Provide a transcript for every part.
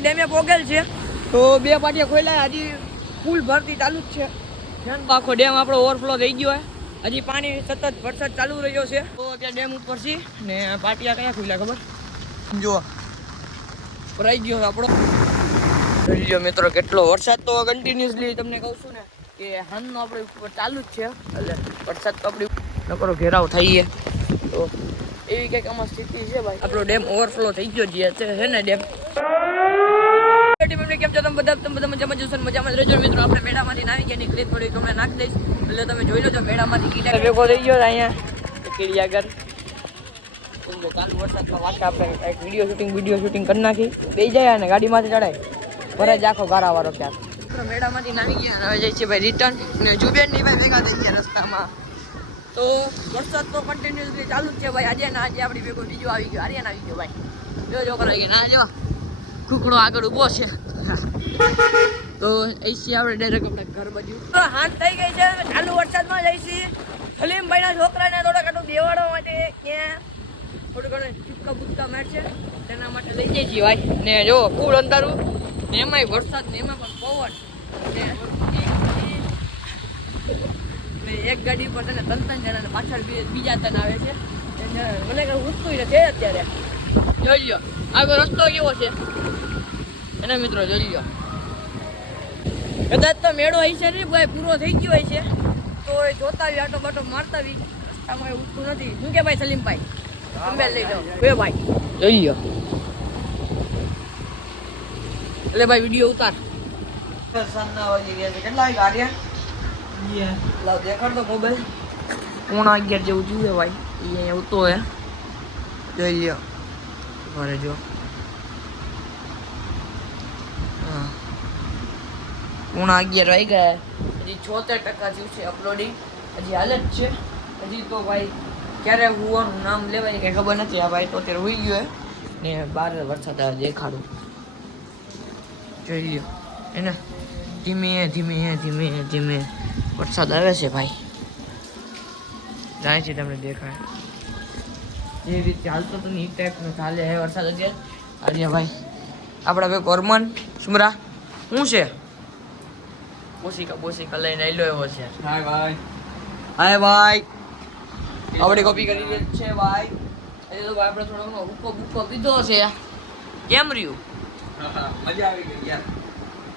ડેમે પોગેલ છે. તો બે પાટિયા ખોલ્યા હજી ફૂલ ભરતી ચાલુ જ છે. આખો ડેમ આપણો ઓવરફ્લો થઈ ગયો છે હજી પાણી સતત વરસાદ ચાલુ રહ્યો છે. તો અત્યારે ડેમ ઉપર છે ને પાટિયા કયા ખુલ્યા ખબર? જુઓ. ભરાઈ ગયો આપણો. લ્યો મિત્રો કેટલો વરસાદ તો કન્ટિન્યુઅસલી તમને કહું છું ને કે હાનનો આપણે ઉપર ચાલુ જ છે. એટલે વરસાદ તો આપણી નકરો ઘેરાવ થઈએ. તો એવી કંઈક આમાં સ્થિતિ છે ભાઈ? આપણો ડેમ ઓવરફ્લો થઈ ગયો જે છે ને ડેમ. કેમ છો? તમે બધા તમે બધા મજામાં જોશો મજામાં રહેજો મિત્રો? આપણે મેળામાંથી નાવી ગયા નીકળી થોડી તમને નાખી દઈશ. એટલે તમે જોઈ લેજો મેળામાંથી કીડા ભેગો થઈ ગયો અહીંયા? કીડિયાગર ચાલુ વરસાદમાં વાંકા આપણે એક વીડિયો શૂટિંગ વીડિયો શૂટિંગ કરી નાખી. બે જાય અને ગાડીમાંથી ચડાય. ભરાય જ આખો ગારાવાળો ક્યાંક મિત્રો મેળામાંથી નાવી ગયા. હવે જાય છે ભાઈ રિટર્ન અને જુબેનની ભાઈ ભેગા થઈ ગયા રસ્તામાં. તો વરસાદ તો કન્ટિન્યુઅસલી ચાલુ જ છે ભાઈ. આજે ના આજે આપણી ભેગો બીજો આવી ગયો. આર્યન આવી ગયો ભાઈ. જો છોકરા ના જો. કુકડો આગળ ઊભો છે. તો એસી આપણે ડાયરેક્ટ આપણે ઘર બાજુ. હાથ થઈ ગઈ છે. ચાલુ વરસાદમાં જઈશી સલીમભાઈના છોકરાને થોડા ઘણું દેવાડવા માટે ક્યાં થોડું ઘણું ચૂપકા બુચકા મારશે. તેના માટે લઈ જઈ છીએ ભાઈ. ને જો કુળ અંધારું. એમાંય વરસાદ ને એમાં પણ પવન. ને એક ગાડી પર તને ત્રણ ત્રણ જણા પાછળ બીજા ત્રણ આવે છે. મને કઈ ઉઠતું નથી અત્યારે. જોઈ લ્યો. આગળ રસ્તો કેવો છે? એના મિત્રો જોઈ લ્યો. કદાચ તો મેળો હોય છે ને ભાઈ પૂરો થઈ ગયો હોય છે. તો એ જોતા આવી આટો બાટો મારતા આવી રસ્તામાં ઉઠતું નથી. શું કે ભાઈ સલીમભાઈ? તમે લઈ જાઓ બે ભાઈ જોઈ લ્યો. એટલે ભાઈ વીડિયો ઉતાર. કેટલા વાગ્યા આર્યા? દેખાડ તો મોબાઈલ. પોણા અગિયાર જેવું જોઈએ ભાઈ. એ અહીંયા ઉતો હે જોઈ લ્યો. ઘરે જો. હા. પોણા અગિયાર વાગી ગયા. હજી છોતેર ટકા જેવું છે અપલોડિંગ હજી હાલ જ છે. હજી તો ભાઈ ક્યારે હુવાનું નામ લેવાય કંઈ ખબર નથી. આ ભાઈ તો અત્યારે હુઈ ગયો ને બહાર વરસાદ આવે દેખાડું. જોઈ લ્યો. એને ધીમે ધીમે ધીમે ધીમે વરસાદ આવે છે ભાઈ. જાય છે તમને દેખાય. એ રીતે હાલતો તો નહીં ટાઈપનો ચાલે હે વરસાદ અત્યારે. આજે ભાઈ આપણા ભાઈ કોરમન સુમરા શું છે? બોસિકા બોસિકા લઈને આવેલો એવો છે. હાય ભાઈ. હાય ભાઈ. આપણે કોપી કરી રહી છે ભાઈ. એ તો ભાઈ આપણે થોડો ઘણો હુક્કો બુક્કો પીધો છે. કેમ રહ્યું? મજા આવી ગઈ યાર.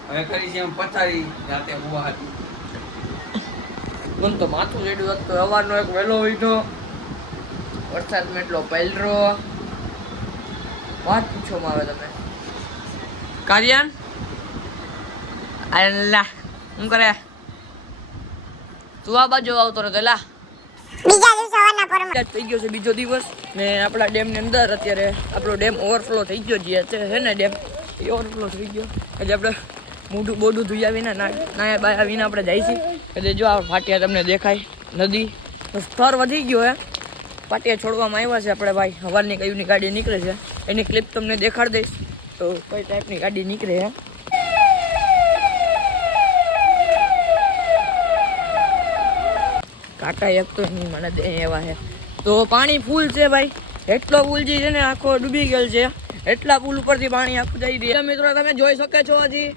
હવે કરી છે એમ પથારી રાતે હોવા હતી મને તો માથું રેડ્યું હતું સવારનો એક વહેલો ઉઠ્યો. વરસાદમાં એટલો પલરો. વાત પૂછો આવે તમે. કાર્યાન? અલ્લા શું કરે? તું આ બાજુ આવતો રહ્યો લા. બીજા દિવસે સવારના પોરમાં. થઈ ગયો છે બીજો દિવસ. ને આપણા ડેમની અંદર અત્યારે આપણો ડેમ ઓવરફ્લો થઈ ગયો જે છે હે ને ડેમ એ ઓવરફ્લો થઈ ગયો. એટલે આપણે મોઢું બોઢું ધોઈ આવીને નાયા બાય વિના આપણે જાય છે એટલે જો આ ફાટિયા તમને દેખાય નદી. સ્તર વધી ગયો હે. પાટિયા છોડવામાં આવ્યા છે આપણે ભાઈ. હવારની કયુંની ગાડી નીકળે છે. એની ક્લિપ તમને દેખાડી દઈશ. તો કઈ ટાઈપની ગાડી નીકળે હે કાકા એક તો નહીં મને દે એવા છે. તો પાણી ફૂલ છે ભાઈ. એટલો જે છે ને આખો ડૂબી ગયેલ છે. એટલા પુલ ઉપરથી પાણી આખું જઈ રહ્યું મિત્રો, તમે જોઈ શકો છો હજી.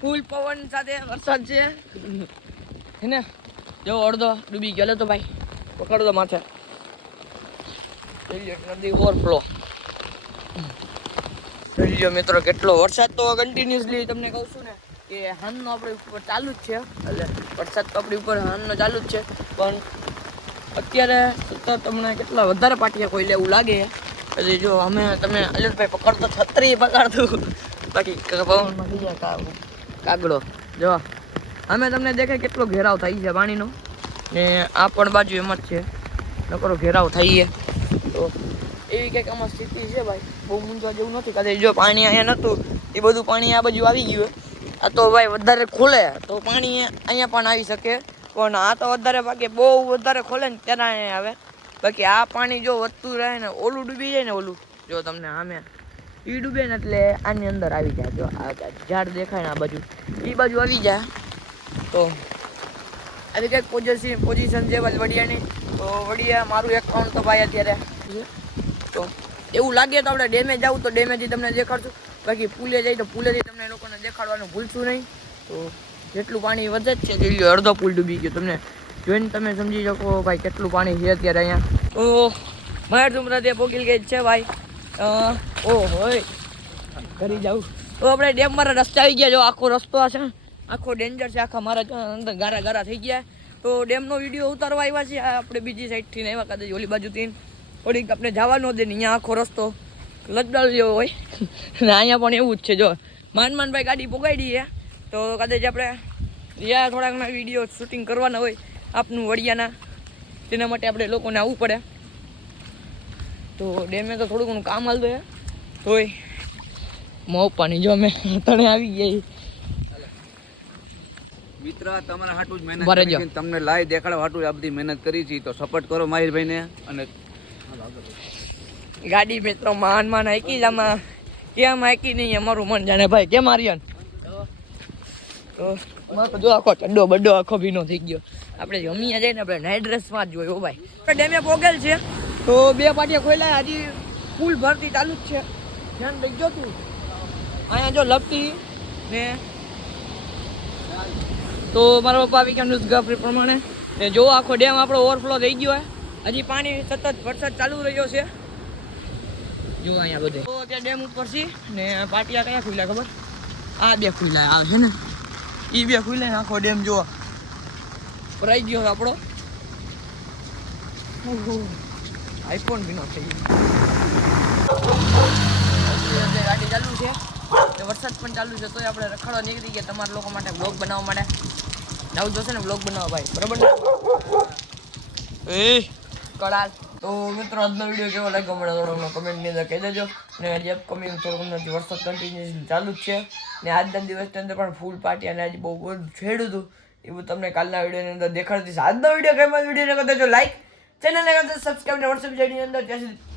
ફૂલ પવન સાથે વરસાદ છે. હે ને? જો અડધો ડૂબી ગયેલો તો ભાઈ. પકડો માથે. લ્યો નદી ઓવરફ્લો. જોઈ મિત્રો, કેટલો વરસાદ તો કન્ટિન્યુઅસલી તમને કહું છું ને, કે હાનનો આપણે ઉપર ચાલુ જ છે. એટલે વરસાદ તો આપણી ઉપર હાનનો ચાલુ જ છે. પણ અત્યારે સતત તમને કેટલા વધારે પાટિયા કોઈ એવું લાગે. પછી જો અમે, તમે અલિતભાઈ પકડતો છત્રી પકડતું. બાકી પવનમાં થઈ જાય કાગડો. જો, અમે તમને દેખાય કેટલો ઘેરાવ થઈ છે પાણીનો. ને આ પણ બાજુ એમ જ છે. નકરો ઘેરાવ થઈએ તો એવી કંઈક આમાં સ્થિતિ છે ભાઈ. બહુ મૂંઝવા જેવું નથી. કદાચ જો પાણી અહીંયા નહોતું, એ બધું પાણી આ બાજુ આવી ગયું. આ તો ભાઈ વધારે ખોલે, તો પાણી અહીંયા પણ આવી શકે. પણ આ તો વધારે બાકી બહુ વધારે ખોલે ને ત્યારે અહીંયા આવે. બાકી આ પાણી જો વધતું રહે ને, ઓલું ડૂબી જાય ને ઓલું. જો તમને આમે એ ડૂબે ને એટલે આની અંદર આવી જાય. જો આ ઝાડ દેખાય ને આ બાજુ. એ બાજુ આવી જાય. તો આવી કંઈક પોઝિશન પોઝિશન છે વડિયાની. તો વડિયા, મારું એકાઉન્ટ તો ભાઈ અત્યારે છે. તો એવું લાગે તો આપણે ડેમેજ આવું તો ડેમેજ તમને દેખાડશું. બાકી પુલે જાય તો પુલેથી તમને લોકોને દેખાડવાનું ભૂલશું નહીં. તો જેટલું પાણી વધે જ છે, જોઈ અડધો પુલ ડૂબી ગયો તમને. જોઈને તમે સમજી શકો ભાઈ કેટલું પાણી છે અત્યારે અહીંયા. તો માર તુમરા તે પોકીલ ગઈ છે ભાઈ. ઓ હોય. કરી જાઉં. તો આપણે ડેમ મારા રસ્તા આવી ગયા જો, આખો રસ્તો આ છે. આખો ડેન્જર છે, આખા મારા અંદર ગારા ગારા થઈ ગયા. તો ડેમનો વીડિયો ઉતારવા આવ્યા છે આપણે બીજી સાઈડથી ને આવ્યા કદાચ ઓલી બાજુથી થોડીક આપણે જવા ન દે ને અહીંયા આખો રસ્તો લજડાલ જેવો હોય. ને અહીંયા પણ એવું જ છે જો. માન માનભાઈ ગાડી પોગાડી છે. તો કદાચ આપણે ત્યાં થોડાકના વીડિયો શૂટિંગ કરવાના હોય આપનું વડિયાના. તેના માટે આપણે લોકોને આવવું પડે. તો ડેમે તો થોડું ઘણું કામ હાલતું છે. તોય મોપાની જો અમે તણે આવી ગયા મિત્ર તમારા હાટું જ મહેનત. તમને લાઈ દેખાડવા હાટું આ બધી મહેનત કરી છે. તો સપોર્ટ કરો માહિરભાઈને અને ગાડી મિત્રો માન માન હાકી જ આમાં કેમ હાકી નહીં, અમારું મન જાણે. ભાઈ, કેમ આર્યન? તો જો આખો ચડ્ડો બડ્ડો આખો ભીનો થઈ ગયો. આપણે જમીયા જઈને આપણે નાઇટ ડ્રેસમાં જ જોયો ભાઈ. ડેમે પોગેલ છે. તો બે પાટિયા ખોલ્યા હજી ફૂલ ભરતી ચાલુ જ છે. ધ્યાન દઈ તું. અહીંયા જો લપટી ને. તો મારા પપ્પા ગયા ન્યૂઝ પ્રમાણે. જો આખો ડેમ આપણો ઓવરફ્લો થઈ ગયો હે. હજી પાણી સતત વરસાદ ચાલુ રહ્યો છે. જો અહીંયા બધે. તો અત્યારે ડેમ ઉપર છે ને પાટિયા કયા ખુલ્યા ખબર? આ બે ખુલ્યા આવે છે ને. એ બે ખુલ્યા ને આખો ડેમ જુઓ ભરાઈ ગયો છે આપણો. આઈફોન ભીનો થઈ ગયો. ગાડી ચાલુ છે. વરસાદ પણ ચાલુ છે તોય આપણે રખડવા નીકળી ગયા તમારા લોકો માટે બ્લોગ બનાવવા માટે. નવું જોશે ને બ્લોગ બનાવવા ભાઈ. બરાબર ને? એ કડાલ તો મિત્રો, આજનો વીડિયો કેવો લાગ્યો મને થોડો કમેન્ટની અંદર કહી દેજો. ને આજે અપકમિંગ થોડું હમણાં વરસાદ કન્ટિન્યુઅસ ચાલુ જ છે. ને આજના દિવસની અંદર પણ ફૂલ પાર્ટી અને આજે બહુ બહુ છેડું હતું. એવું તમને કાલના વિડીયોની અંદર દેખાડતી આજનો વીડિયો કેમ વિડીયોને કરી દેજો લાઈક ચેનલને કરી દેજો સબસ્ક્રાઈબ ને વોટ્સઅપ જેની અંદર. ત્યાં સુધી